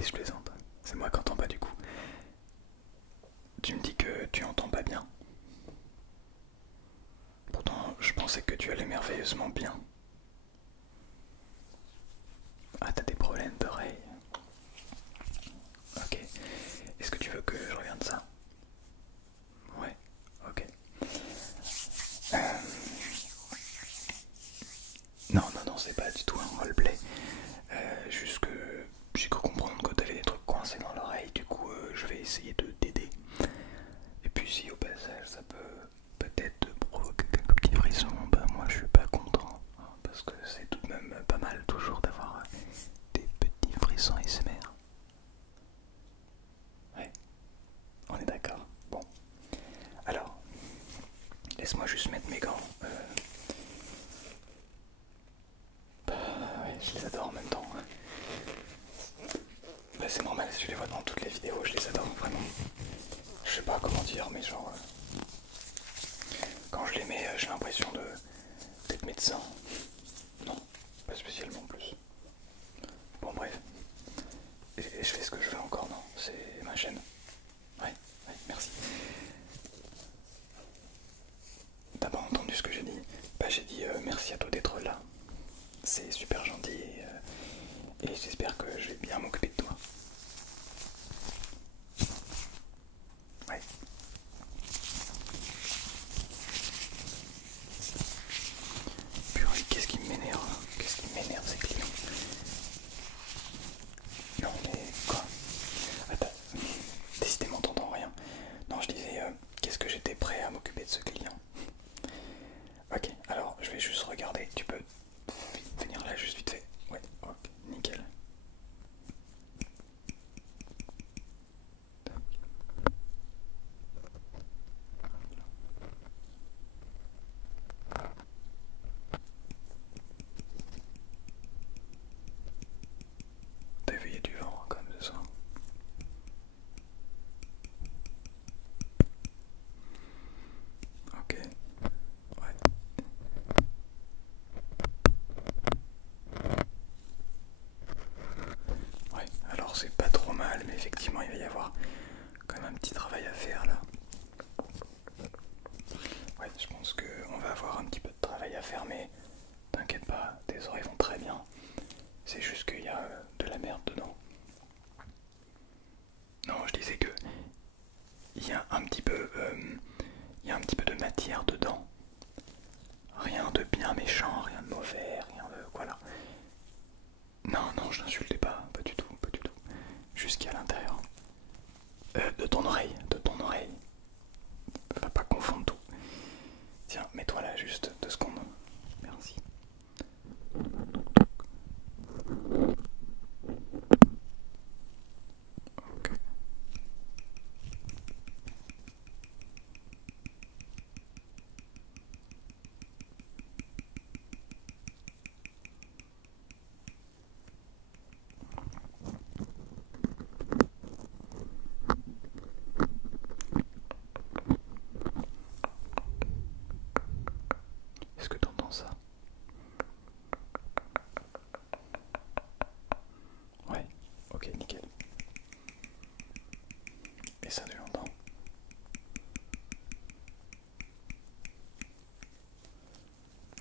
je plaisante. C'est moi qui entends pas du coup. Tu me dis que tu entends pas bien. Pourtant, je pensais que tu allais merveilleusement bien. Ah, t'as des problèmes d'oreille. Ok. Est-ce que tu veux que je regarde ça? Ouais, ok. Euh, Non, non, non, c'est pas du tout un roleplay. Juste que j'ai cru comprendre que t'avais des trucs coincés dans l'oreille, du coup je vais essayer de t'aider. Et puis si au passage ça peut peut-être te provoquer quelques petits frissons, bah moi je suis pas content. Hein, parce que c'est tout de même pas mal toujours d'avoir des petits frissons ASMR. Ouais, on est d'accord. Bon. Alors, laisse-moi juste mettre mes gants. Bah ouais, je les adore en même temps. Bah c'est normal, si je les vois dans toutes les vidéos, je les adore vraiment. Je sais pas comment dire, mais genre... quand je les mets, j'ai l'impression d'être médecin. Non, pas spécialement plus. Bon bref. Et je fais ce que je veux encore, non? C'est ma chaîne. Ouais, ouais, merci. T'as pas entendu ce que j'ai dit? Bah j'ai dit merci à toi d'être là. C'est super gentil et j'espère que je vais bien m'occuper de toi. Ouais. Purée, qu'est-ce qui m'énerve? Qu'est-ce qui m'énerve ces clients? Non mais quoi? Attends, décidément t'entends rien. Non je disais qu'est-ce que j'étais prêt à m'occuper de ce client. Ok, alors je vais juste regarder, tu peux venir là juste vite fait. Ouais, ok, nickel. T'as vu, il y a du vent hein, quand même ce soir. Ok, ouais. Ouais, alors c'est pas trop mal, mais effectivement il va y avoir quand même un petit travail à faire là. Ouais, je pense qu'on va avoir un petit peu de travail à faire, mais t'inquiète pas, tes oreilles vont très bien. C'est juste qu'il y a de la merde dedans. Non, je disais que il y a un petit peu, il y a un petit peu de matière dedans. Rien de bien méchant, rien de mauvais, rien de voilà. Non, non, je n'insultais pas, pas du tout, pas du tout. Jusqu'à l'intérieur. De ton oreille, de ton oreille. Va pas confondre tout. Tiens, mets-toi là juste 2 secondes. Merci. Ok. Est-ce que t'entends ça? Ouais, ok, nickel. Et ça, tu l'entends?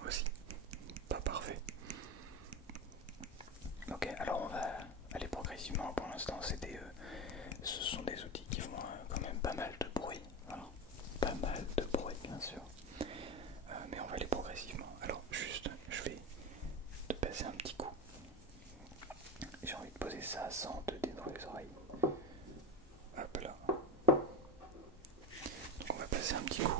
Aussi. Pas parfait. Ok, alors on va aller progressivement. Pour l'instant, ce sont des outils qui font quand même pas mal de bruit. Voilà. Pas mal de bruit, bien sûr. Mais on va aller progressivement. Alors, juste, je vais te passer un petit coup. J'ai envie de poser ça sans te détendre les oreilles. Hop là. Donc on va passer un petit coup.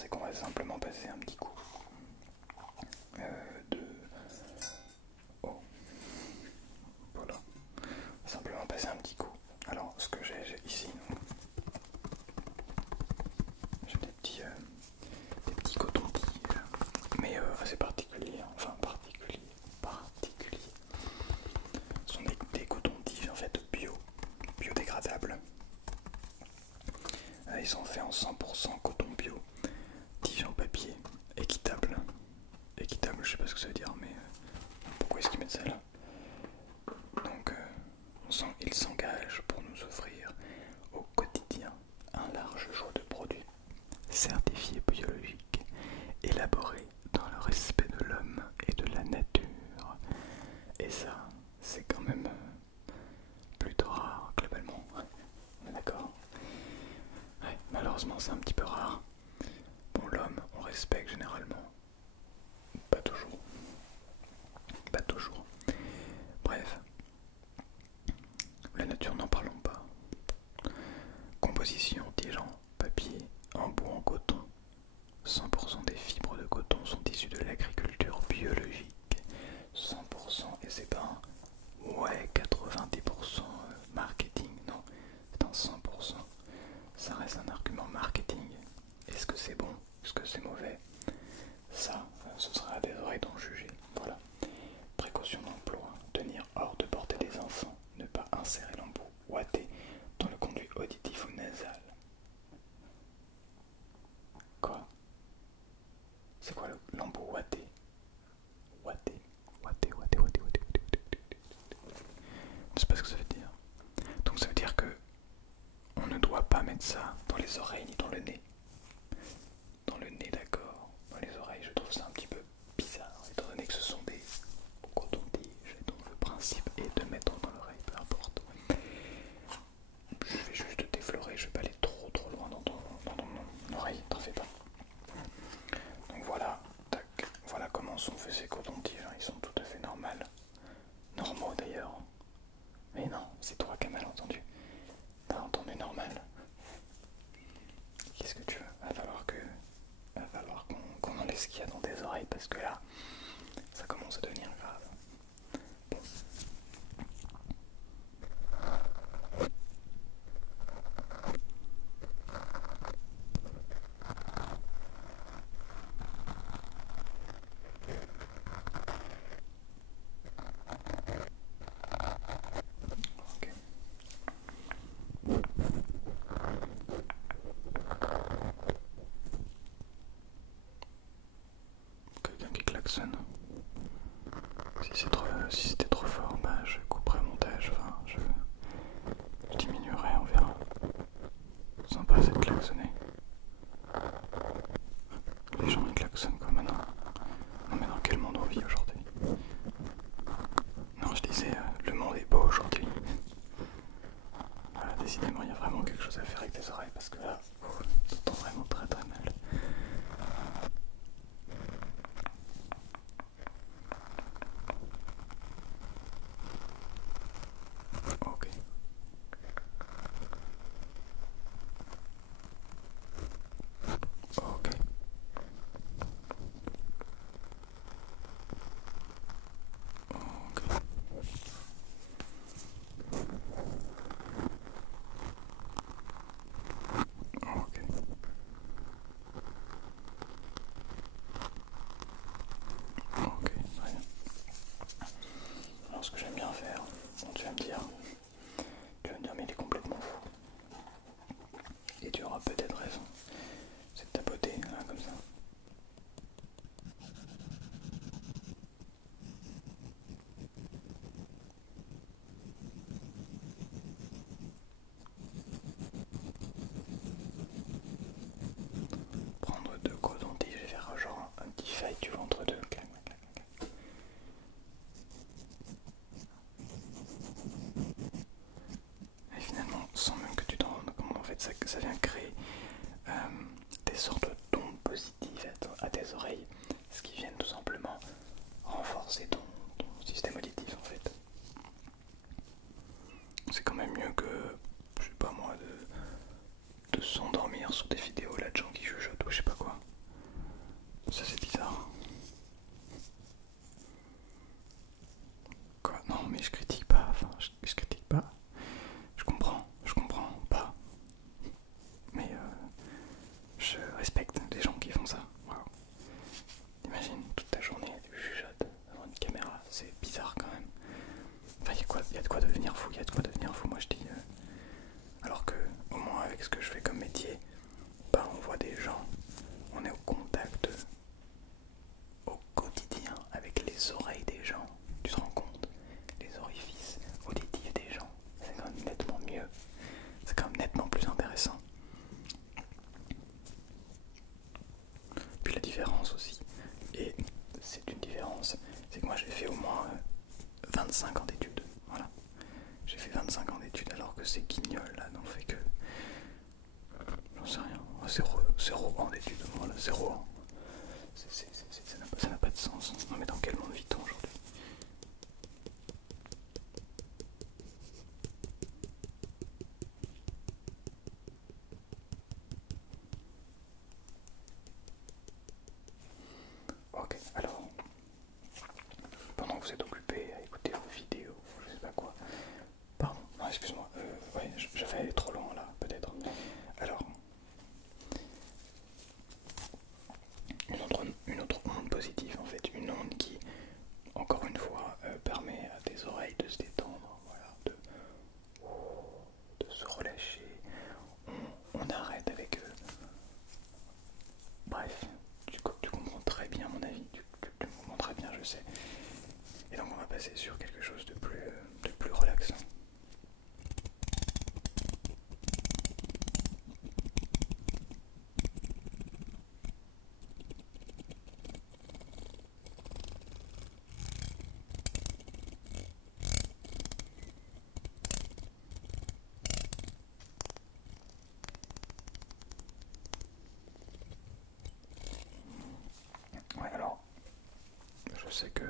c'est qu'on va simplement passer un petit coup de... Oh, voilà. On va simplement passer un petit coup. Alors, ce que j'ai ici, j'ai des petits cotons-tiges, mais assez particuliers, enfin particuliers. Ce sont des cotons-tiges en fait biodégradables. Ils sont faits en 100% coton bio, tige en papier, équitable. Équitable, je sais pas ce que ça veut dire, mais pourquoi est-ce qu'ils mettent ça là? Donc, ils s'engagent pour nous offrir au quotidien un large choix de produits certifiés biologiques, élaborés dans le respect de l'homme et de la nature. Et ça, c'est quand même plutôt rare globalement. On est d'accord? Ouais, malheureusement, c'est un petit peu rare. Bon, l'homme, on respecte généralement. Pas toujours. Pas toujours. Bref. La nature, n'en parlons pas. Composition, tige en papier, embout en coton. 100% des fibres de coton sont issues de l'agriculture biologique. 100% et c'est pas un ouais 90% marketing, non, c'est un 100%. Ça reste un argument marketing. Est-ce que c'est bon? Est-ce que c'est mauvais? Ça, ce sera à des oreilles d'en juger. Voilà. Précaution d'emploi, tenir hors de portée des enfants, ne pas insérer l'embout ouaté dans le conduit auditif ou nasal. Quoi? C'est quoi l'embout ouaté? Ouaté. Je sais pas ce que ça veut dire. Donc ça veut dire que on ne doit pas mettre ça dans les oreilles ni dans le nez. Dans le nez, d'accord. Dans les oreilles, je trouve ça un petit peu bizarre, étant donné que ce sont des cotons-tiges, dont le principe est de mettre dans l'oreille, peu importe. Je vais juste déflorer, je vais pas aller trop loin dans ton oreille, t'en fais pas. Donc voilà, tac, voilà comment sont faits ces cotons-tiges, ils sont tout à fait normaux d'ailleurs. Mais non, c'est toi qui as mal entendu. T'as entendu normal. Qu'est-ce que tu veux? Va falloir qu'on enlève ce qu'il y a dans tes oreilles parce que là, ça commence à devenir grave. Bon. Ok. Quelqu'un qui klaxonne. Si c'était trop fort, bah je couperai le montage, enfin je diminuerai, on verra. Sympa cette klaxonner. Les gens ils klaxonnent quoi maintenant? Non mais dans quel monde on vit aujourd'hui? Non je disais, le monde est beau aujourd'hui. Voilà, décidément il y a vraiment quelque chose à faire avec tes oreilles parce que là, t'entends vraiment très mal. Ok. Ok. Ok. Ok. Ok, très bien. Alors ce que j'aime bien faire, bon, tu vas me dire, mais il est complètement fou. Et tu auras peut-être raison. C'est de tapoter, là, comme ça. Prendre deux cotons-tiges et faire genre un petit fight, tu vois, entre deux. Et finalement, sans même que tu t'en rendes compte, en fait, ça vient créer des sortes d'ondes positives à tes oreilles, ce qui vient tout simplement renforcer ton système auditif, en fait. C'est quand même mieux que, je sais pas moi, de s'endormir sur des vidéos là de gens qui chuchotent ou je sais pas quoi. différence aussi. Et c'est une différence, c'est que moi j'ai fait au moins 25 ans d'études. Voilà. J'ai fait 25 ans d'études alors que ces guignols là n'ont fait que. J'en sais rien. 0 ans d'études. Voilà, 0 ans. Ça n'a pas de sens. Non mais dans quel monde vit-on aujourd'hui? Ok, alors, pendant que vous êtes occupé à écouter vos vidéos, je sais pas quoi. Pardon, non, excuse-moi, ouais, je vais aller trop loin là, peut-être. Alors, une autre onde positive en fait, une onde qui, encore une fois, permet à tes oreilles de se détendre, voilà, de se relâcher. On arrête avec eux. Bref, tu comprends très bien mon avis, tu comprends très bien, je sais. Et donc on va passer sur quelque chose de plus relaxant. Ouais, alors, je sais que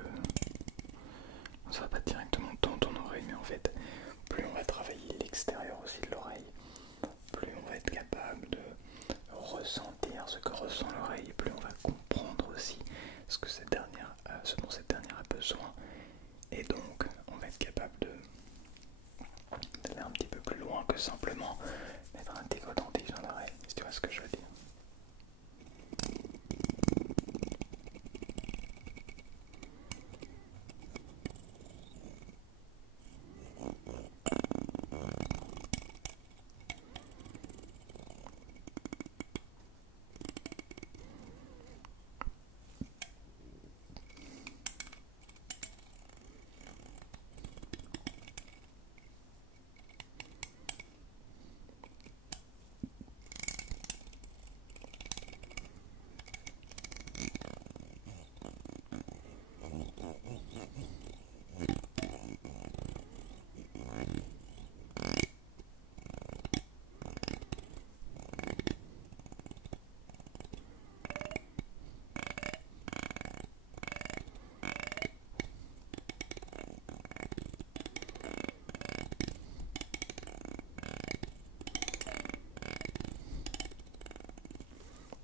ça va pas directement dans ton oreille, mais en fait, plus on va travailler l'extérieur aussi de l'oreille, plus on va être capable de ressentir ce que ressent l'oreille, plus on va comprendre aussi ce dont cette dernière a besoin, et donc on va être capable d'aller un petit peu plus loin que simplement mettre un déco dentifrice dans l'oreille, si tu vois ce que je veux dire.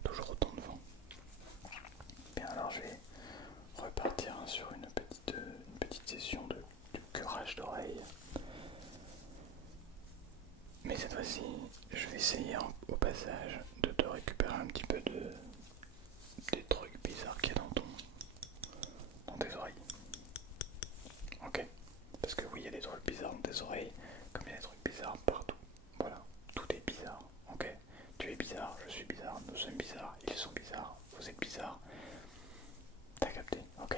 Toujours autant de vent. Bien, alors je vais repartir sur une petite session de curage d'oreilles. Mais cette fois-ci, je vais essayer au passage de te récupérer un petit peu des trucs bizarres qu'il y a dans tes oreilles. Ok? Parce que oui, il y a des trucs bizarres dans tes oreilles, comme il y a des trucs bizarres partout. Voilà, tout est bizarre. Ok? Tu es bizarre, je suis bizarre, nous sommes bizarres, ils sont bizarres, vous êtes bizarres. T'as capté? Ok?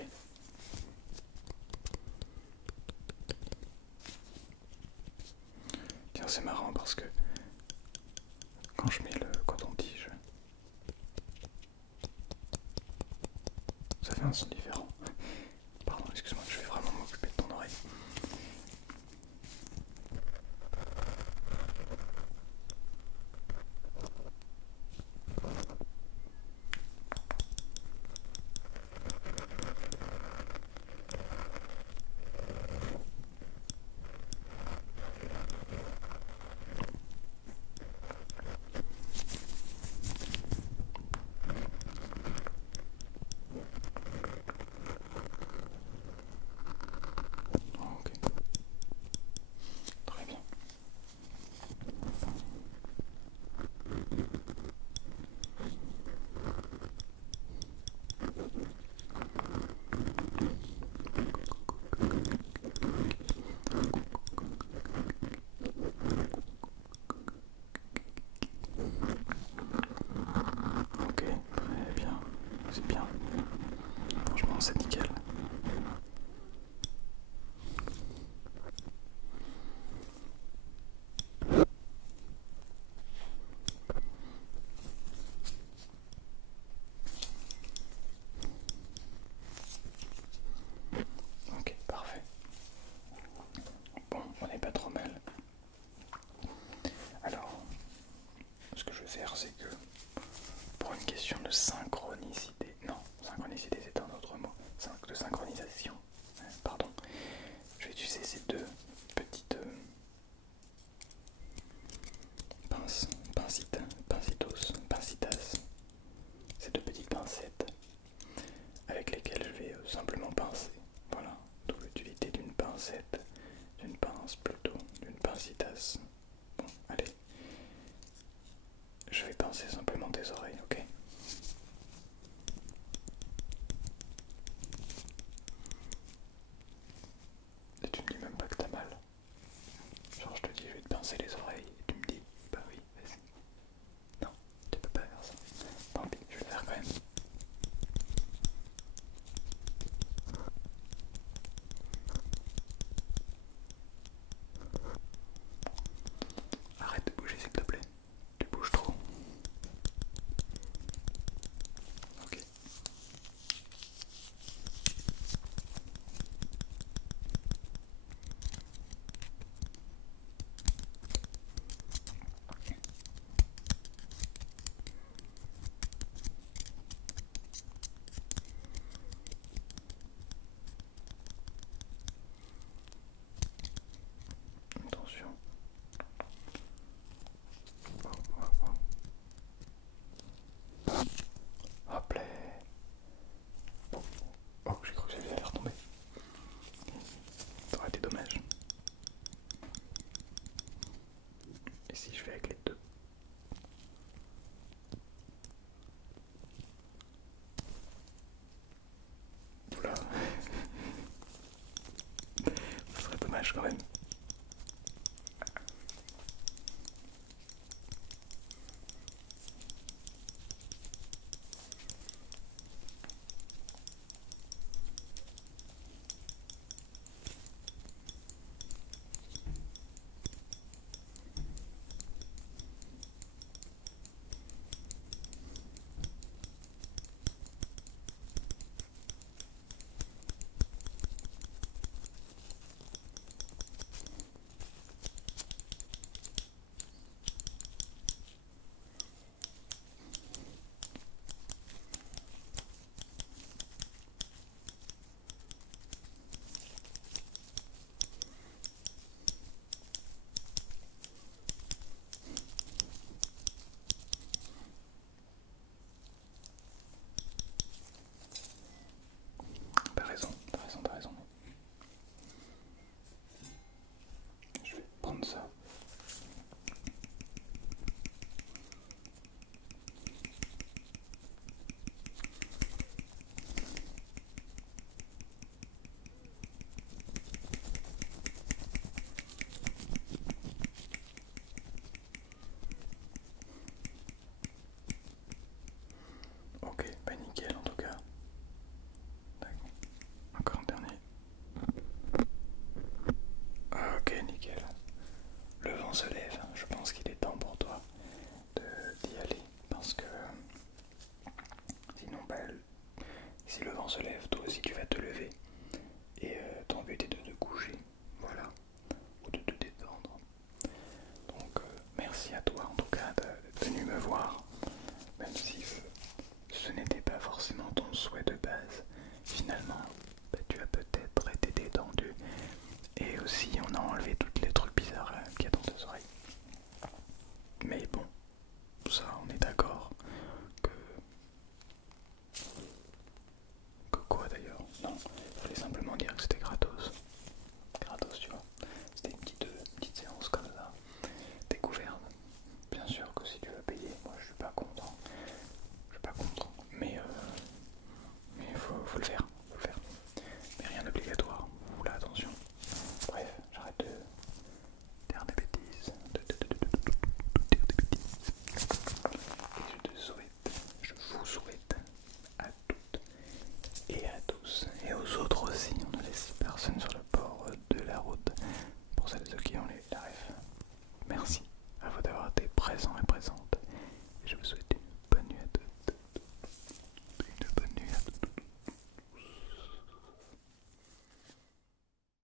Tiens, c'est marrant parce que quand je mets le coton-tige, ça fait un son différent. Pardon, excuse-moi, je vais vraiment m'occuper de ton oreille. ferai mieux. T'as raison, t'as raison, t'as raison. Je vais prendre ça. Ok, pas nickel en tout cas. Encore un dernier. Ok, nickel. Le vent se lève, je pense qu'il est temps pour toi d'y aller. Parce que sinon, si le vent se lève, toi aussi tu vas te lever. Et ton but est de te coucher. Voilà. Ou de te détendre. Donc merci à toi en tout cas d'être venu me voir. Même si ce n'était pas forcément ton souhait de base. Finalement,